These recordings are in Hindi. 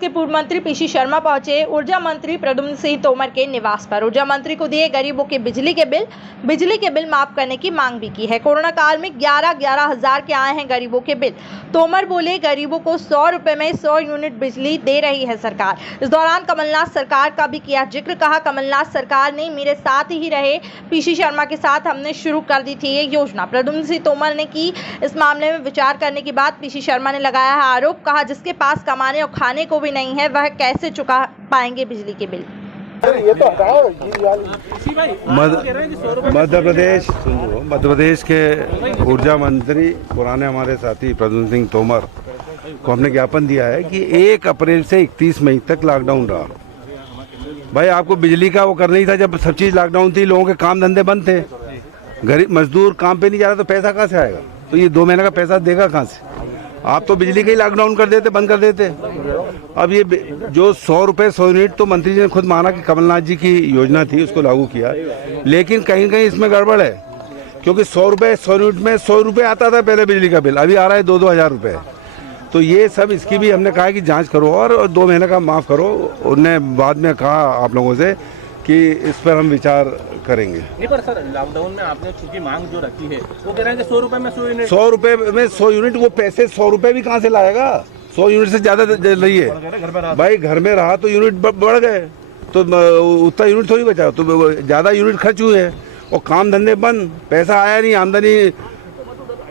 के पूर्व मंत्री पीसी शर्मा पहुंचे ऊर्जा मंत्री प्रद्युम्न सिंह तोमर के निवास पर। ऊर्जा मंत्री को दिए गरीबों के बिजली के बिल माफ करने की मांग भी की है। कोरोना काल में 11 हजार के आए हैं गरीबों के बिल। तोमर बोले, गरीबों को 100 रुपए में 100 यूनिट बिजली दे रही है सरकार। इस दौरान कमलनाथ सरकार का भी किया जिक्र। कहा, कमलनाथ सरकार ने मेरे साथ ही रहे, पीसी शर्मा के साथ हमने शुरू कर दी थी ये योजना। प्रद्युम्न सिंह तोमर ने की इस मामले में विचार करने की बात पीसी शर्मा ने लगाया है आरोप। कहा, जिसके पास कमाने और खाने को भी नहीं है वह कैसे चुका पाएंगे बिजली के बिल। मध्य प्रदेश के ऊर्जा मंत्री पुराने हमारे साथी प्रद्युम्न सिंह तोमर को हमने ज्ञापन दिया है कि 1 अप्रैल से 31 मई तक लॉकडाउन रहा। भाई, आपको बिजली का वो करना ही था जब सब चीज लॉकडाउन थी, लोगों के काम धंधे बंद थे, गरीब मजदूर काम पे नहीं जा रहा तो पैसा कहाँ से आएगा? तो ये 2 महीने का पैसा देगा कहाँ से? आप तो बिजली का ही लॉकडाउन कर देते, बंद कर देते। अब ये जो 100 रुपए 100 यूनिट, तो मंत्री जी ने खुद माना कि कमलनाथ जी की योजना थी, उसको लागू किया, लेकिन कहीं कहीं इसमें गड़बड़ है, क्योंकि 100 रुपए 100 यूनिट में 100 रुपए आता था पहले बिजली का बिल, अभी आ रहा है 2-2 हजार रुपए। तो ये सब इसकी भी हमने कहा कि जांच करो और 2 महीने का माफ करो। उन्होंने बाद में कहा आप लोगों से कि इस पर हम विचार करेंगे। नहीं, पर सर लॉकडाउन में आपने चूंकि मांग जो रखी है वो कह रहे हैं कि 100 रुपए में 100 यूनिट, 100 रुपए में 100 यूनिट, वो पैसे 100 रुपए भी कहाँ से लाएगा? 100 यूनिट से ज्यादा दे रही है भाई, घर में रहा तो यूनिट बढ़ गए, तो उतना यूनिट थोड़ी बचा, तो ज्यादा यूनिट खर्च हुए हैं और काम धंधे बंद, पैसा आया नहीं, आमदनी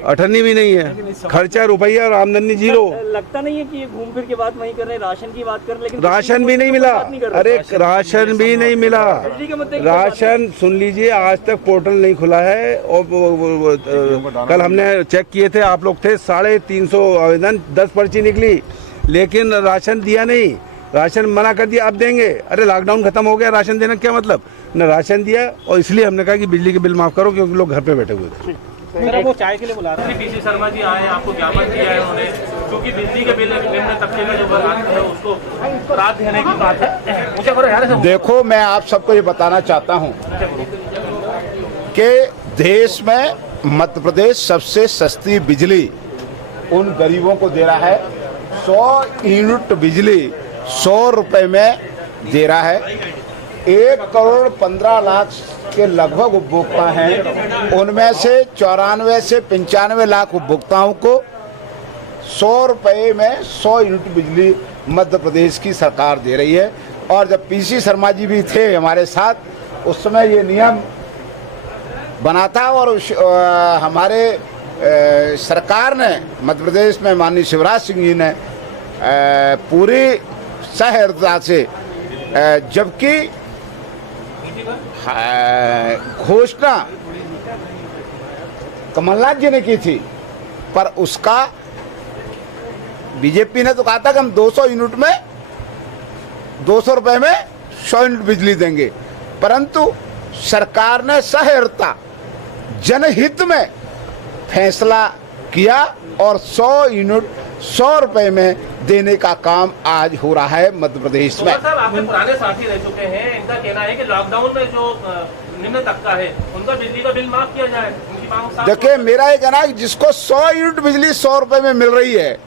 अठन्नी भी नहीं है, खर्चा रुपया और आमदनी जीरो। लगता नहीं है कि ये घूम फिर के बात वही कर रहे हैं, राशन की बात कर रहे हैं, लेकिन राशन भी नहीं मिला। अरे राशन भी नहीं मिला, राशन सुन लीजिए, आज तक पोर्टल नहीं खुला है। और कल हमने चेक किए थे, आप लोग थे, 350 आवेदन, 10 पर्ची निकली, लेकिन राशन दिया नहीं, राशन मना कर दिया, अब देंगे। अरे लॉकडाउन खत्म हो गया, राशन देना क्या मतलब? न राशन दिया, और इसलिए हमने कहा कि बिजली के बिल माफ करो, क्योंकि लोग घर पे बैठे हुए थे। सर वो चाय के लिए बुला रहे हैं। पीसी शर्मा जी आए, आपको ज्ञापन दिया है उन्होंने, क्योंकि बिजली के बिल निम्न तबके में जो वर्ग है उसको राहत देने की बात है। मुझे करो यार, देखो, मैं आप सबको ये बताना चाहता हूँ कि देश में मध्य प्रदेश सबसे सस्ती बिजली उन गरीबों को दे रहा है। 100 यूनिट बिजली 100 रुपए में दे रहा है। 1 करोड़ 15 लाख के लगभग उपभोक्ता हैं, उनमें से 94 से 95 लाख उपभोक्ताओं को 100 रुपए में 100 यूनिट बिजली मध्य प्रदेश की सरकार दे रही है। और जब पीसी शर्मा जी भी थे हमारे साथ, उस समय ये नियम बना था और हमारे सरकार ने, मध्य प्रदेश में माननीय शिवराज सिंह जी ने पूरी सहृदयता से, जबकि घोषणा कमलनाथ जी ने की थी, पर उसका बीजेपी ने तो कहा था कि हम 200 यूनिट में 200 रुपए में 100 यूनिट बिजली देंगे, परंतु सरकार ने सहृदयता जनहित में फैसला किया और 100 यूनिट 100 रुपए में देने का काम आज हो रहा है मध्य प्रदेश में। सर, आपके पुराने साथी रह चुके हैं, इनका कहना है कि लॉकडाउन में जो निम्न तबका है उनका बिजली का बिल माफ किया जाए, उनकी मांग साफ। देखिए, मेरा ये कहना है कि जिसको 100 यूनिट बिजली 100 रुपए में मिल रही है,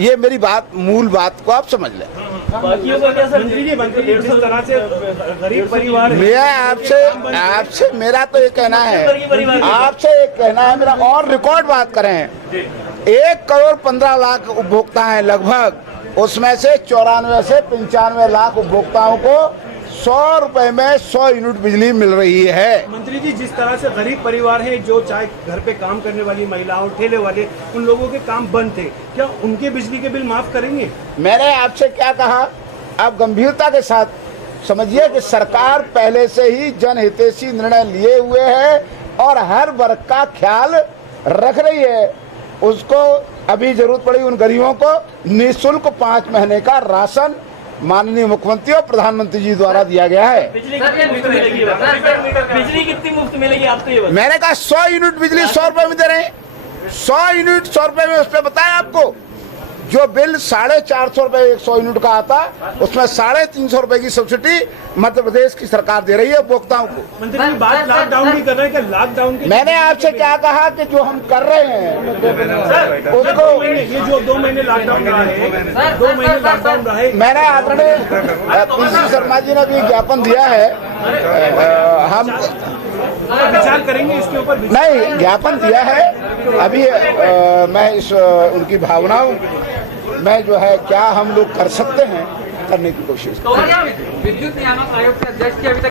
ये मेरी बात, मूल बात को आप समझ लें। बाकियों का क्या सर? जिस तरह से गरीब परिवार, मैं आपसे मेरा तो ये कहना है, आपसे एक कहना है मेरा, और रिकॉर्ड बात करें, 1 करोड़ 15 लाख उपभोक्ता हैं लगभग, उसमें से 94 से 95 लाख उपभोक्ताओं को 100 रुपए में 100 यूनिट बिजली मिल रही है। मंत्री जी, जिस तरह से गरीब परिवार हैं, जो चाहे घर पे काम करने वाली महिलाओं, ठेले वाले, उन लोगों के काम बंद थे, क्या उनके बिजली के बिल माफ करेंगे? मैंने आपसे क्या कहा, आप गंभीरता के साथ समझिए कि सरकार पहले से ही जनहितैषी निर्णय लिए हुए है और हर वर्ग का ख्याल रख रही है। उसको अभी जरूरत पड़ी उन गरीबों को निःशुल्क 5 महीने का राशन माननीय मुख्यमंत्री और प्रधानमंत्री जी द्वारा दिया गया है। बिजली कितनी मुफ्त मिलेगी आपको ये? मैंने कहा 100 यूनिट बिजली 100 रुपए में दे रहे हैं, 100 यूनिट 100 रुपए में, उस पर बताया आपको जो बिल 450 रुपए 100 यूनिट का आता, उसमें 350 रुपए की सब्सिडी मध्य प्रदेश की सरकार दे रही है उपभोक्ताओं को। मंत्री जी बात लॉकडाउन की कर रहे हैं कि लॉकडाउन के मैंने आपसे क्या कहा कि जो हम कर रहे हैं उसको, ये जो 2 महीने लॉकडाउन रहा है, 2 महीने लॉकडाउन रहा है, मैंने आदरणीय पीसी शर्मा जी ने भी ज्ञापन दिया है, हम विचार करेंगे इसके ऊपर। नहीं, ज्ञापन दिया है। अभी मैं इस उनकी भावनाओं में जो है क्या हम लोग कर सकते हैं करने की कोशिश। विद्युत नियामक आयोग के अध्यक्ष की अभी तक